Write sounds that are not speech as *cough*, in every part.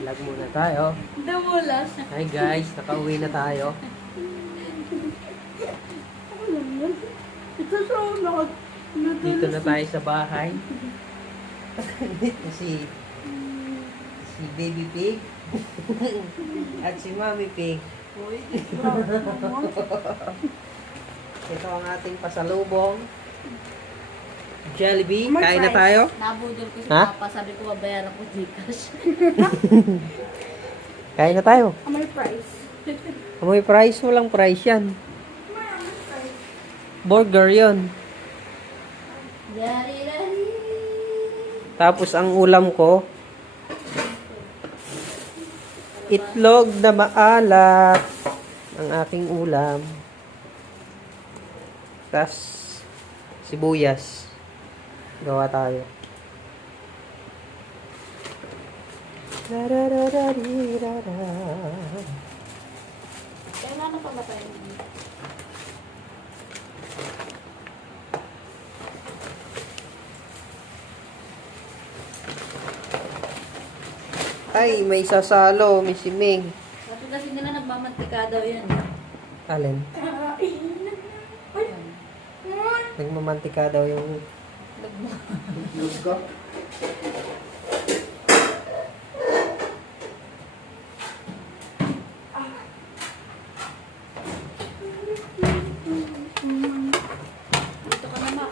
Vlog muna tayo. Dumulas. Hi guys, nakauwi na tayo. Dito na tayo sa bahay. Dito si si Baby Pig at si Mommy Pig. Ito ang ating pasalubong. Jollibee, kain na tayo. Nabudol ko si Ha? Papa. Sabi ko, babayaran ko Gcash. *laughs* Kain na tayo. May price. May price, walang price yan. Burger yon. Yari rari. Tapos ang ulam ko, itlog na maalat. Ang aking ulam. Tapos sibuyas. Gawa tayo. Lararararirara. Kailan na pa ba tayo? Ay, may sasalo, may siming. Sabi kasi nila nagmamantika daw yan. Alin? *laughs* Nagmamantika daw yung itlog ko. Dito ka na, Ma.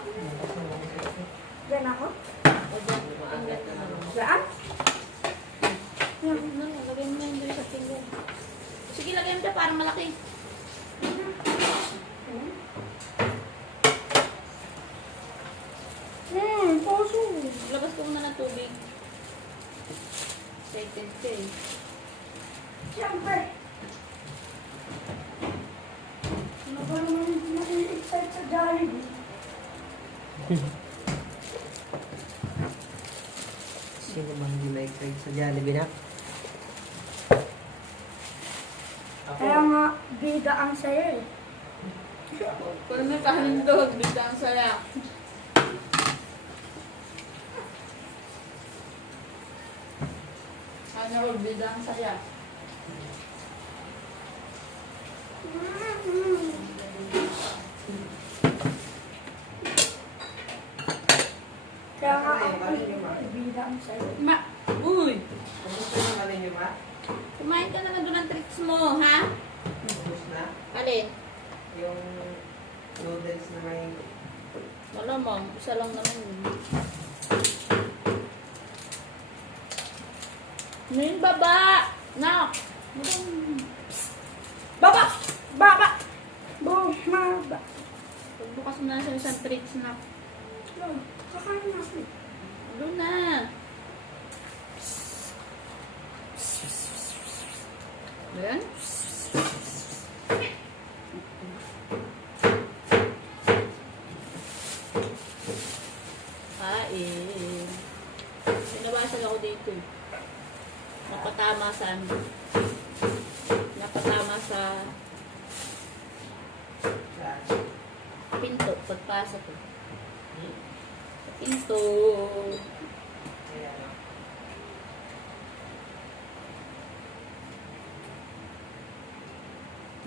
Yan ako? O dyan. Tingnan ko na lang. Saan? Yan, no, lagay mo na yun doon sa finger. Sige, lagay mo dyan parang malaki. Hmm, puso. Labas ko muna ng tubig. Excited ka eh. Siyempre. Ano ba naman Jollibee? Sino man hindi na-excite sa Jollibee na? Kaya nga, bida ang saya eh. Kung may pahalindog, bigla ang saya. Ano ko, bigla ang saya. Kaya bida ang saya. Ma, uy! Yung alin niyo ba? Kumain ka naman doon ng tricks mo, ha? Tapos na? Alin? Yung noodles na may... Malamang, isa lang naman yun. Ngayon, baba! Nak! Baba! Baba! Bumaba! Pagbukas mo na sa isang tricks na. Kakain na ako. Doon na. Ayan. Kain. Pinabasag ako dito. eh. Napatama sa ano. Napatama sa pinto pagpasok ko. Sa pinto.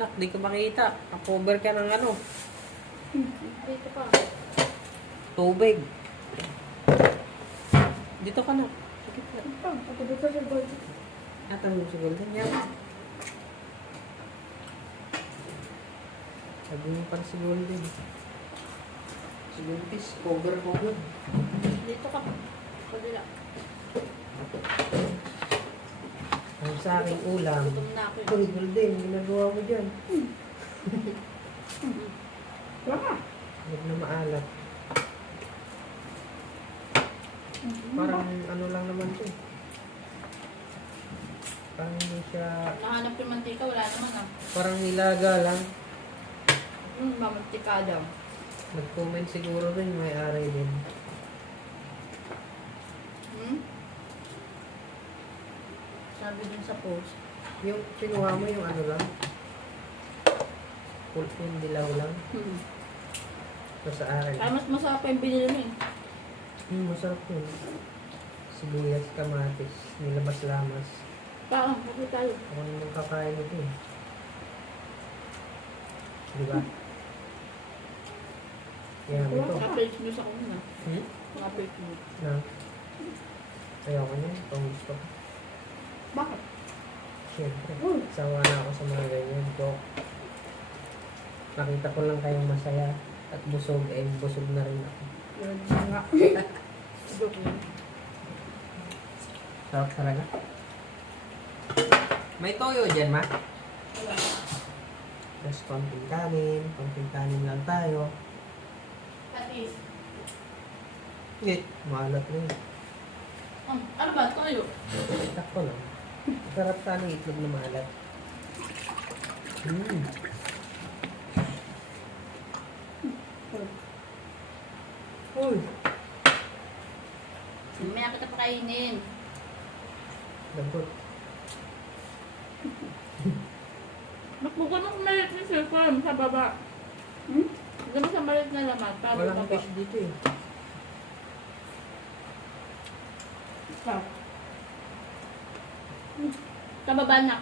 Nak, di ko makita. Nakakover ka ng ano, Dito pa. tubig. Dito ka na. Na. Pag ako dito sa gold. Atang mo sa golden yan. Sabi mo para si golden. Si golden, cover, cover. Dito ka. Kabila. Ang sa aking ulam. Eh. Uy, golden, ginagawa mo dyan. Wala. Huwag na maalat. Parang ano lang naman to. eh. Parang hindi siya... Nahanap yung mantika, wala naman ah. Parang nilaga lang. Hmm, mamantika daw. Nag-comment siguro rin, may aray din. Hmm? Sabi dun sa post. Yung kinuha mo yung ano lang? Yung dilaw lang. Hmm. Ito sa akin. Kaya mas masarap pa yung binili mo eh. Hmm, masarap yun. Sibuyas, kamatis, nilabas-lamas. Parang, kasi tayo. Ako naman kakain ito eh. Di ba? Kaya ito. Mga page news ako na. Hmm? Mga page news. Na. Ayaw ko niya. Pang gusto ko. Bakit? Siyempre. Uy. Sawa na ako sa mga ganyan. Joke. Nakita ko lang kayong masaya at busog. Eh, busog na rin ako. Yun nga. *laughs* Joke yun. Sarap talaga. May toyo dyan, ma? Wala. Just konting kanin. Konting kanin lang tayo. Patis. Hindi. Maalat na yun. Um, ano ba? Tayo. Takpo lang. Sarap sana itlog na maalat. Mm. Uy! Mamaya kita pakainin. Dagot. Magbuka ng malit ni Sir Farm sa baba. Hmm? Gano'n sa malit na laman. Walang fish dito eh. Sa. Sa baba na.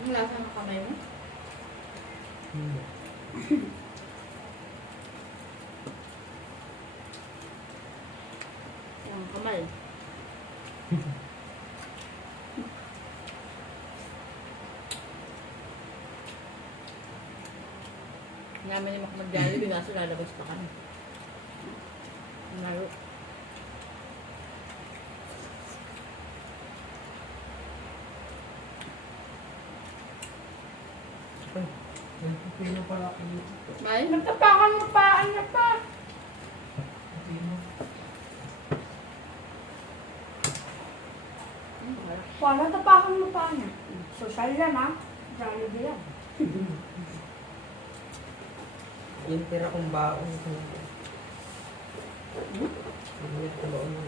Ang lasa ng kamay mo. Mm. Yung kamay. Namin ni Makmag Jollibee, kaso lalabas pa kami. Laro. Ay, pipino pala ako dito. May? Nagtapakan mo pa, ano pa? Hmm, wala. Nagtapakan mo pa niya. Social yan ha. Jollibee yan. *laughs* Yung tira kong baon ko. Yung ko baon mo.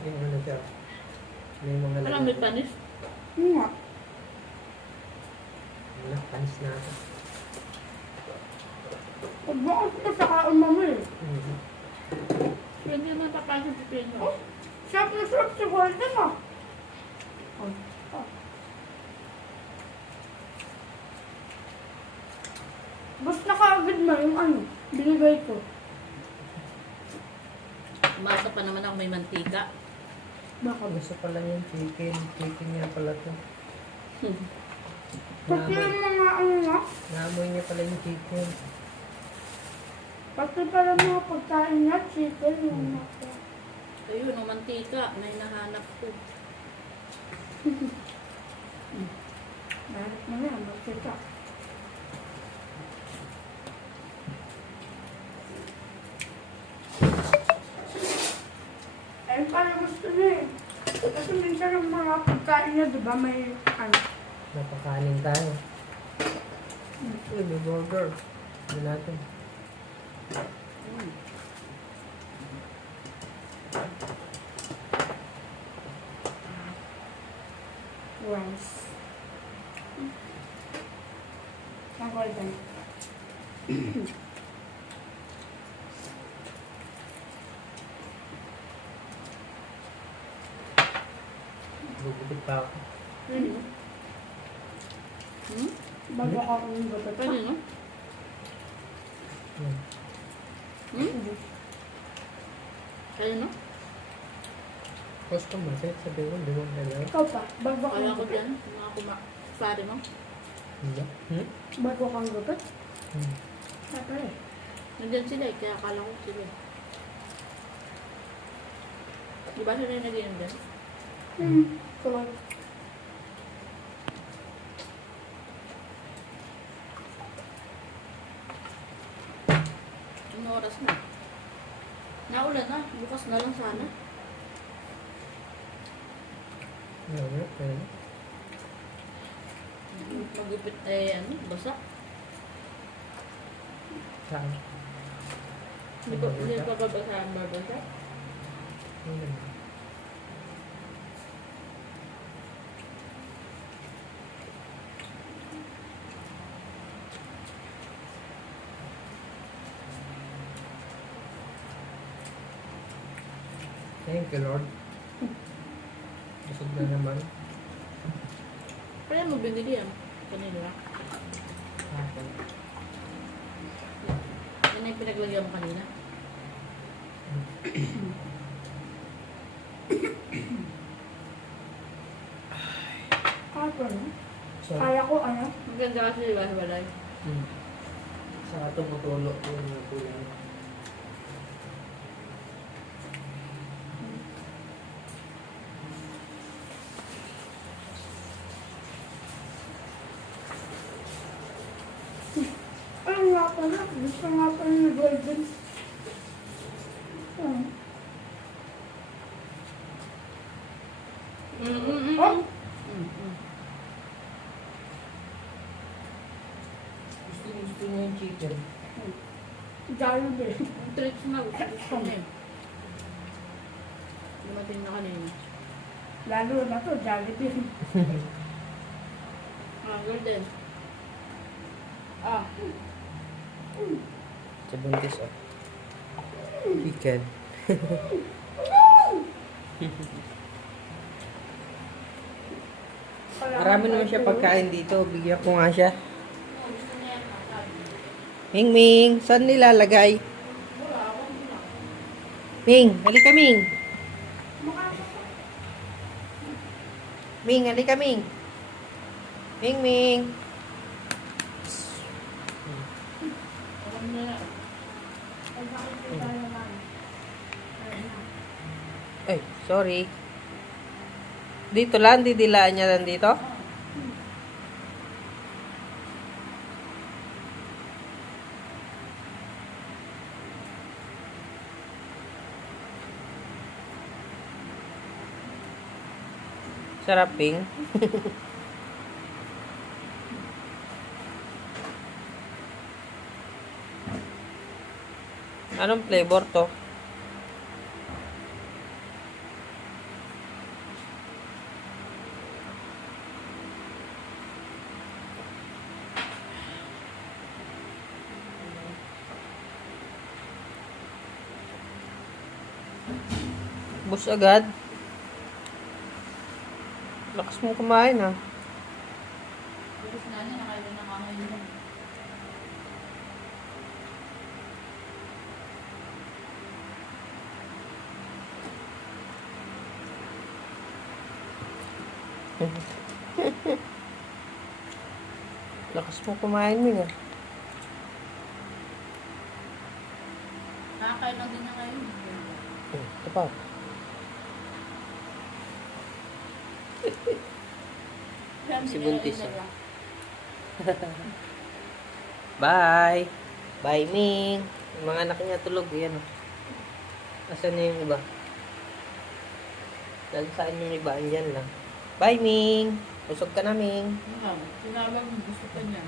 Yung ano siya. May mga Parang may panis. Ano nga? Wala, panis na ako. Pag bakit ka sa kaon mo mo eh. Mhm. Hindi naman papasok sa pino. Oh, sarap na sarap si Golden ah. Oh. oh. Basta nakaagad mo yung ano, binigay ko. Umasa pa naman ako may mantika. Baka gusto pala yung chicken. Chicken niya pala to. Pati Naamoy, yung mga ano na, naamoy niya pala yung chicken. pati pala mga pagkain niya, chicken yung mga. Ayun, ang mantika. May nahanap ko. *laughs* Meron mo na yan, magkita. Ayun pala gusto niya eh. Kasi minsan yung mga pagkain niya, di ba, may ano. Napakanin tayo. Uy, may burger. Hindi natin. Hmm. rice. Ang golden. Bubukit pa ako. Hmm. Hmm? Bago ka kung gusto pa. Pwede, no? Yan. Hmm? Kaya, no? Gusto mo, set sabi ko, di mo. Ikaw pa, bago Kaya kang ko gupit. dyan. Mga kuma... Pare mo. Hindi. Hmm? Bago kang gupit. Hmm. Siyempre. Nandyan sila eh. Kaya akala ko sila. eh. Di ba sila yung nag-inom dyan? Hmm. Kulay. Anong oras na? Naulan na. Bukas na lang sana. Yan, yan, yan. Magupit eh, ano, basa. Saan? Hindi ko, hindi pa babasa ang babasa. Yan. Thank you, Lord. Busog na naman. Kaya mo binili yan. Kanina. Hapon. Yan na yung pinaglagyan mo kanina. Kaya ko, no? So, Kaya ko, ano? Maganda kasi diba, walay. hmm. Saka tumutulo yung mga kulang. Ay, nga Gusto nga pala ng golden. Oh. Mm, mm, mm. Oh! Mm, mm. Gusto gusto niya yung chicken. Jollibee. Ang treats na gusto gusto niya. Dumating na kanina. Lalo na to, Jollibee. Ah, golden. Ah, Sa buntis, oh. Chicken. Marami naman siya pagkain dito. Bigyan ko nga siya. Ming Ming, saan nilalagay? Ming, halika Ming. Ming, halika Ming. Ming Ming. Alam mo na. Ay, sorry. Dito lang, didilaan niya lang dito? Sarap, Ping. *laughs* Anong flavor to? Bus agad. Lakas mo kumain ah. Bukas na niya, nakailan na kakain Lakas mo kumain mo ah. Nakakain lang din niya ngayon. Oh, ito pa. Si Buntis. *laughs* Bye! Bye, Ming! Yung mga anak niya tulog, yan oh. Asan na yung iba? Dahil saan yung iba? Andyan lang. Bye, Ming! Busog ka na, Ming! Sinabi mo, gusto ka niya.